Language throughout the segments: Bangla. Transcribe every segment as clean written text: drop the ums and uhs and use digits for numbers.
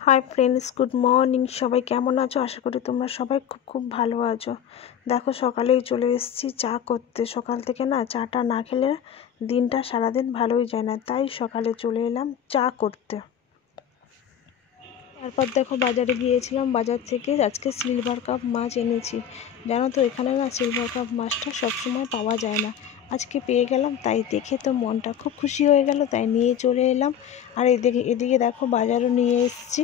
Hi friends, good morning. সবাই কেমন আছো? আশা করি তোমরা সবাই খুব খুব ভালো আছো। দেখো, সকালেই চলে এসেছি চা করতে। সকাল থেকে না চাটা না খেলে দিনটা সারাদিন ভালোই যায় না, তাই সকালে চলে এলাম চা করতে। তারপর দেখো, বাজারে গিয়েছিলাম, বাজার থেকে আজকে সিলভার কাপ মাছ এনেছি। জানো তো, এখানে না সিলভার কাপ মাছটা সবসময় পাওয়া যায় না, আজকে পেয়ে গেলাম, তাই দেখে তো মনটা খুব খুশি হয়ে গেল, তাই নিয়ে চলে এলাম। আর এদিকে দেখো, বাজারও নিয়ে এসেছি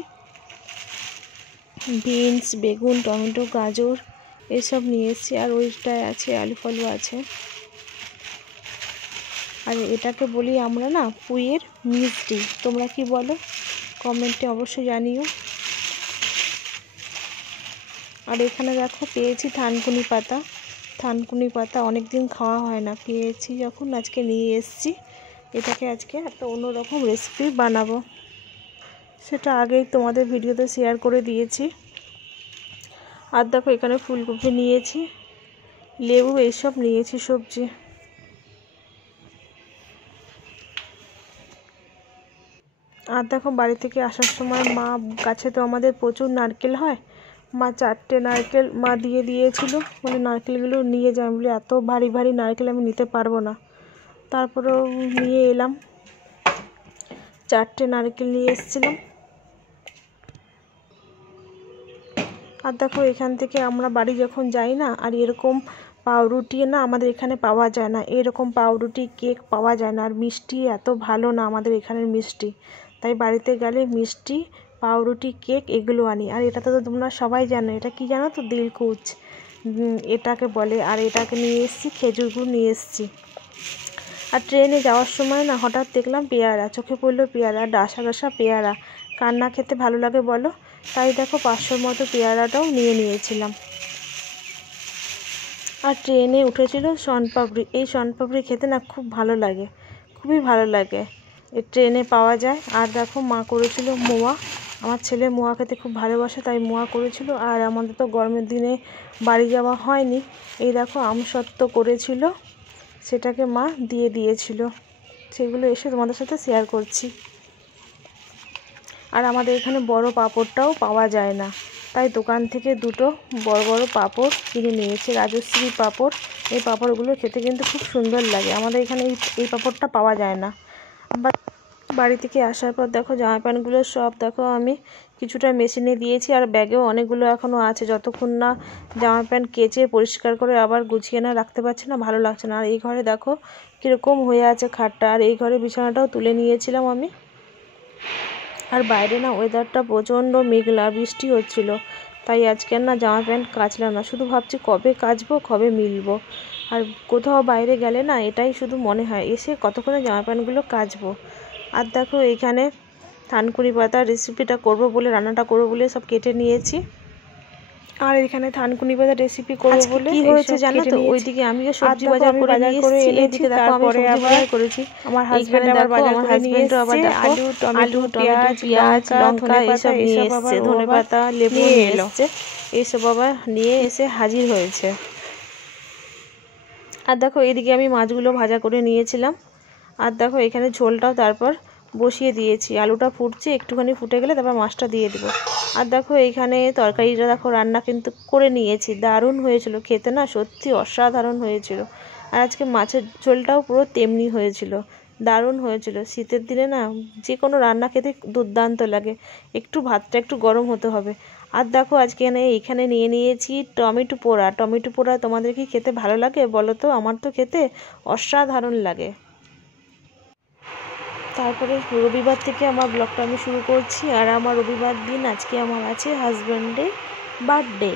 বিনস, বেগুন, টমেটো, গাজর এসব নিয়ে এসেছি। আর ওইটায় আছে আলু ফালু আছে। আর এটাকে বলি আমরা না পুঁইয়ের মিষ্টি। তোমরা কি বলো কমেন্টে অবশ্যই জানিও। আর এখানে দেখো, পেয়েছি থানকুনি পাতা। থানকুনি পাতা অনেক দিন খাওয়া হয় না, পেয়েছি যখন আজকে নিয়ে এসেছি। এটাকে আজকে একটা অন্যরকম রেসিপি বানাবো, সেটা আগেই তোমাদের ভিডিওতে শেয়ার করে দিয়েছি। আর দেখো, এখানে ফুলকপি নিয়েছি, লেবু এইসব নিয়েছি সবজি। আর দেখো, বাড়ি থেকে আসার সময় মা, গাছে তো আমাদের প্রচুর নারকেল হয়, মা 4টে নারকেল মা দিয়ে দিয়েছিল, মানে নারকেলগুলো নিয়ে যাই বলে। এত ভারী ভারী নারকেল আমি নিতে পারবো না, তারপরেও নিয়ে এলাম। 4টে নারকেল নিয়ে এসেছিলাম। আর দেখো, এখান থেকে আমরা বাড়ি যখন যাই না, আর এরকম পাউরুটি না আমাদের এখানে পাওয়া যায় না, এরকম পাউরুটি কেক পাওয়া যায় না। আর মিষ্টি এত ভালো না আমাদের এখানের মিষ্টি, তাই বাড়িতে গেলে মিষ্টি, পাউরুটি, কেক এগুলো আনি। আর এটা তো তোমরা সবাই জানো, এটা কি জানো তো, দিলকুচ এটাকে বলে। আর এটাকে নিয়ে এসেছি, খেজুর গুড় নিয়ে এসেছি। আর ট্রেনে যাওয়ার সময় না হঠাৎ দেখলাম পেয়ারা, চোখে পড়লো পেয়ারা, ডাসা ডাসা পেয়ারা, কার না খেতে ভালো লাগে বলো। তাই দেখো, 500 মতো পেয়ারাটাও নিয়ে নিয়েছিলাম। আর ট্রেনে উঠেছিল শনপাপড়ি। এই শনপাপড়ি খেতে না খুব ভালো লাগে, খুবই ভালো লাগে, এই ট্রেনে পাওয়া যায়। আর দেখো, মা করেছিল মোয়া। আমার ছেলে মোয়া খেতে খুব ভালোবাসে, তাই মোয়া করেছিল। আর আমাদের তো গরমের দিনে বাড়ি যাওয়া হয়নি, এই দেখো আমসত্ত্ব করেছিল, সেটাকে মা দিয়ে দিয়েছিল, সেগুলো এসে তোমাদের সাথে শেয়ার করছি। আর আমাদের এখানে বড় পাঁপড়টাও পাওয়া যায় না, তাই দোকান থেকে দুটো বড় বড় পাঁপড় কিনে নিয়েছে, রাজশ্রী পাঁপড়। এই পাঁপড়গুলো খেতে কিন্তু খুব সুন্দর লাগে, আমাদের এখানে এই পাঁপড়টা পাওয়া যায় না। আবার বাড়ি থেকে আসার পর দেখো, জামা প্যান্টগুলো সব দেখো আমি কিছুটা মেশিনে দিয়েছি, আর ব্যাগেও অনেকগুলো এখনও আছে। যতক্ষণ না জামা প্যান্ট কেচে পরিষ্কার করে আবার গুছিয়ে না রাখতে পারছি না, ভালো লাগছে না। আর এই ঘরে দেখো কীরকম হয়ে আছে খাটটা, আর এই ঘরে বিছানাটাও তুলে নিয়েছিলাম আমি। আর বাইরে না ওয়েদারটা প্রচণ্ড মেঘলা, বৃষ্টি হচ্ছিল, তাই আজকে না জামা প্যান্ট কাচলাম না, শুধু ভাবছি কবে কাচবো, কবে মিলবো। আর কোথাও বাইরে গেলে না এটাই শুধু মনে হয়, এসে কতক্ষণে জামা প্যান্টগুলো কাচবো। আর দেখো, এইখানে থানকুনি পাতার রেসিপিটা করব বলে, রান্নাটা করব বলে সব কেটে নিয়েছি। আর এখানে থানকুনি পাতার রেসিপি করব বলে কি হয়েছে জানো তো, ওইদিকে আমিও সবজি বাজার করে নিয়ে এসেছি, এদিকে দেখো আমি সবজি বাজার করেছি। আমার হাজবেন্ড আবার বাজার করে নিয়ে এসেছে, আলু, টমেটো, পেঁয়াজ, লঙ্কা এইসব নিয়ে এসেছে, ধনেপাতা, লেবু নিয়ে এসেছে, এইসব আবার নিয়ে এসে হাজির হয়েছে। আর দেখো, এদিকে আমি মাছগুলো ভাজা করে নিয়েছিলাম। আর দেখো, এখানে ঝোলটাও তারপর বসিয়ে দিয়েছি, আলুটা ফুটছে, একটুখানি ফুটে গেলে তারপর মাছটা দিয়ে দেবো। আর দেখো, এইখানে তরকারিটা দেখো রান্না কিন্তু করে নিয়েছি, দারুণ হয়েছিল খেতে, না সত্যি অসাধারণ হয়েছিল। আর আজকে মাছের ঝোলটাও পুরো তেমনি হয়েছিল, দারুণ হয়েছিল। শীতের দিনে না যে কোনো রান্না খেতে দুর্দান্ত লাগে, একটু ভাতটা একটু গরম হতে হবে। আর দেখো, আজকে এইখানে নিয়ে নিয়েছি টমেটো পোড়া। টমেটো পোড়া তোমাদের কি খেতে ভালো লাগে বলো তো? আমার তো খেতে অসাধারণ লাগে। তারপরে রবিবার থেকে আমার ব্লগটা আমি শুরু করছি। আর আমার রবিবার দিন আজকে আমার আছে হাজব্যান্ডের বার্থডে,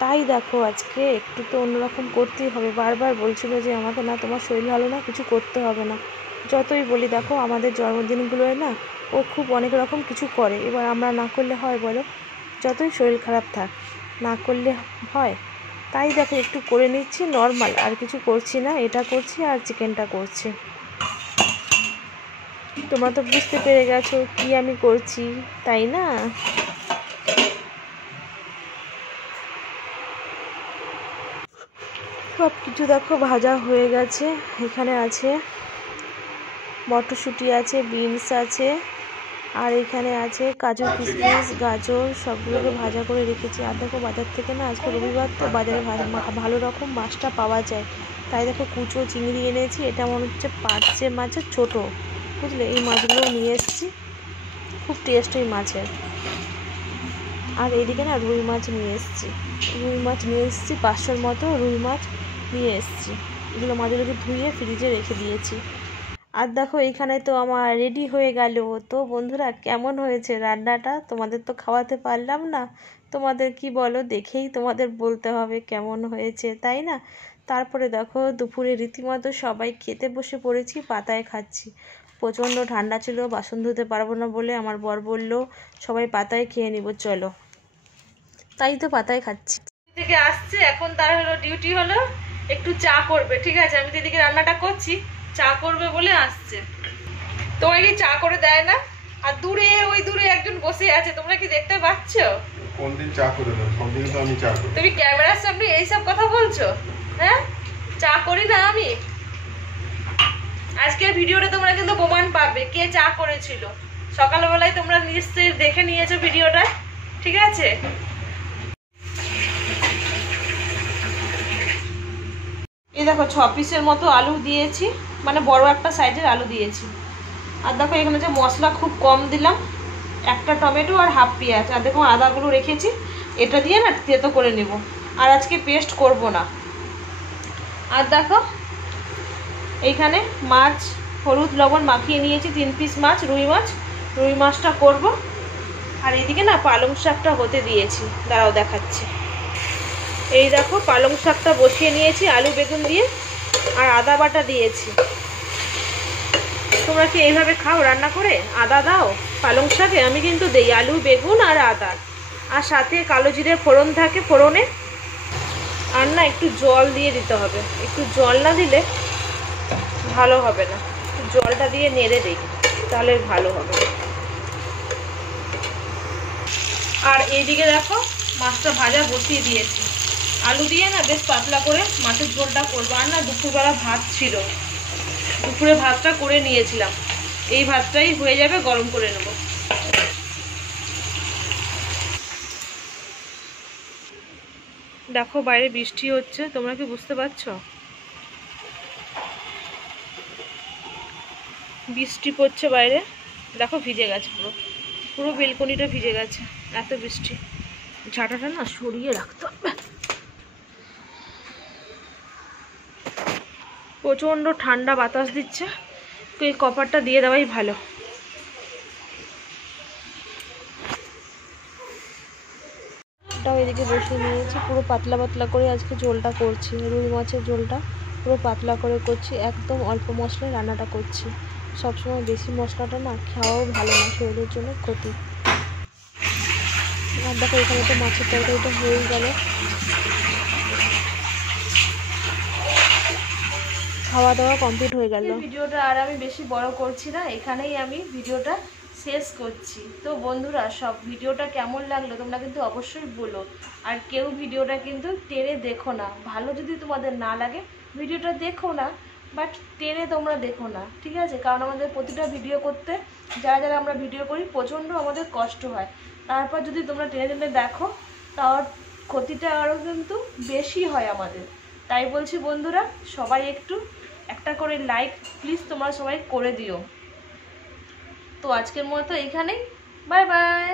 তাই দেখো আজকে একটু তো অন্যরকম করতেই হবে। বারবার বলছিল যে আমাকে, না তোমার শরীর ভালো না, কিছু করতে হবে না। যতই বলি, দেখো আমাদের জন্মদিনগুলোয় না ও খুব অনেক রকম কিছু করে, এবার আমরা না করলে হয় বলো? যতই শরীর খারাপ থাক, না করলে হয়? তাই দেখো একটু করে নিচ্ছি নর্মাল, আর কিছু করছি না, এটা করছি আর চিকেনটা করছি। তোমরা তো বুঝতে পেরে গেছো কি আমি করছি, তাই না? সব কিছু দেখো ভাজা হয়ে গেছে। এখানে আছে মটরশুঁটি, আছে বিনস, আছে আর এখানে আছে কাজু কিশমিশ গাজর সবগুলোকে ভাজা করে রেখেছি। আর দেখো বাজার থেকে না আজকে রবিবার তো বাজারে ভালো রকম মাছটা পাওয়া যায়, তাই দেখো কুচো চিংড়ি এনেছি। এটা মনে হচ্ছে পার্চে মাছের ছোটো, বুঝলে? এই মাছগুলো নিয়ে এসেছি, খুব টেস্ট এই মাছের। আর এইদিকে না রুই মাছ নিয়ে এসেছি, 500-র মতো রুই মাছ নিয়ে এসেছি। এগুলো মাছগুলোকে ধুয়ে ফ্রিজে রেখে দিয়েছি। আর দেখো এইখানে তো আমার রেডি হয়ে গেল। তো বন্ধুরা কেমন হয়েছে রান্নাটা? তোমাদের তো খাওয়াতে পারলাম না, তোমাদের কি বলো, দেখেই তোমাদের বলতে হবে কেমন হয়েছে, তাই না? তারপরে দেখো দুপুরে রীতিমতো সবাই খেতে বসে পড়েছি, পাতায় খাচ্ছি। প্রচণ্ড ঠান্ডা ছিল, বাসন ধুতে পারবো না বলে আমার বর বলল সবাই পাতায় খেয়ে নিব, চলো। তাই তো পাতায় খাচ্ছি। থেকে আসছে এখন, তার হলো ডিউটি হলো একটু চা করবে, ঠিক আছে? আমি তো এদিকে রান্নাটা করছি, চা করবে বলে আসছে। তোমায় কি চা করে দেয় না? আর দূরে ওই দূরে একজন বসে আছে, তোমরা কি দেখতে পাচ্ছ? কোন দিন চা করে দাও? সব দিন তো আমি চা করি। তুমি ক্যামেরার সামনে এইসব কথা বলছো? হ্যাঁ, চা করি না আমি? আজকের ভিডিওটা তোমরা কিন্তু প্রমাণ পাবে কে চা করেছিল। সকালবেলায় তোমরা নিশ্চয়ই দেখে নিয়েছো ভিডিওটা, ঠিক আছে? এই দেখো 6 পিসের মতো আলু দিয়েছি, মানে বড় একটা সাইজের আলু দিয়েছি। আর দেখো এখানে যে মশলা খুব কম দিলাম, একটা টমেটো আর হাফ পেঁয়াজ। আর দেখো আদাগুলো রেখেছি, এটা দিয়ে না তেতো করে নেব, আর আজকে পেস্ট করব না। আর দেখো এইখানে মাছ হলুদ লবণ মাখিয়ে নিয়েছি, 3 পিস মাছ, রুই মাছটা করব। আর এইদিকে না পালং শাকটা হতে দিয়েছি, দাঁড়াও দেখাচ্ছি। এই দেখো পালং শাকটা বসিয়ে নিয়েছি আলু বেগুন দিয়ে, আর আদা বাটা দিয়েছি। তোমরা কি এইভাবে খাও রান্না করে? আদা দাও পালং শাকে? আমি কিন্তু দেই আলু বেগুন আর আদা, আর সাথে কালো জিরে ফোড়ন থাকে, ফোড়নে। আর না একটু জল দিয়ে দিতে হবে, একটু জল না দিলে ভালো হবে না। একটু জলটা দিয়ে নেড়ে দিই, তাহলে ভালো হবে। আর এইদিকে দেখো মাছটা ভাজা বসিয়ে দিয়েছি, আলু দিয়ে না বেশ পাতলা করে মাছের ঝোলটা করবো। আর না দুপুরবেলা ভাত ছিল, দুপুরে ভাতটা করে নিয়েছিলাম, এই ভাতটাই হয়ে যাবে, গরম করে নেব। দেখো বাইরে বৃষ্টি হচ্ছে, তোমরা কি বুঝতে পারছো? বৃষ্টি পড়ছে বাইরে, দেখো ভিজে গেছে, পুরো বেলকনিটা ভিজে গেছে, এত বৃষ্টি। ঝাঁটাটা না সরিয়ে রাখতে হবে, প্রচণ্ড ঠান্ডা বাতাস দিচ্ছে, তো এই কভারটা দিয়ে দেওয়াই ভালো। ওটাও এদিকে বসিয়ে নিয়েছি, পুরো পাতলা পাতলা করে আজকে ঝোলটা করছি, রুই মাছের ঝোলটা পুরো পাতলা করে করছি, একদম অল্প মশলায় রান্নাটা করছি। সবসময় বেশি মশলাটা না খাওয়াও ভালো না, শরীরের জন্য ক্ষতি। আর দেখো এখানে তো মাছের তরকারিটা হয়েই গেল, খাওয়া দাওয়া কমপ্লিট হয়ে গেল। ভিডিওটা আর আমি বেশি বড় করছি না, এখানেই আমি ভিডিওটা শেষ করছি। তো বন্ধুরা সব ভিডিওটা কেমন লাগলো তোমরা কিন্তু অবশ্যই বলো। আর কেউ ভিডিওটা কিন্তু টেনে দেখো না, ভালো যদি তোমাদের না লাগে ভিডিওটা দেখো না, বাট টেনে তোমরা দেখো না, ঠিক আছে? কারণ আমাদের প্রতিটা ভিডিও করতে যারা যারা আমরা ভিডিও করি প্রচণ্ড আমাদের কষ্ট হয়, তারপর যদি তোমরা টেনে টেনে দেখো তার ক্ষতিটা আরও কিন্তু বেশি হয় আমাদের। তাই বলছি বন্ধুরা সবাই একটু একটা করে লাইক প্লিজ তোমরা সবাই করে দিও। তো আজকের মতো এইখানেই, বাই বাই।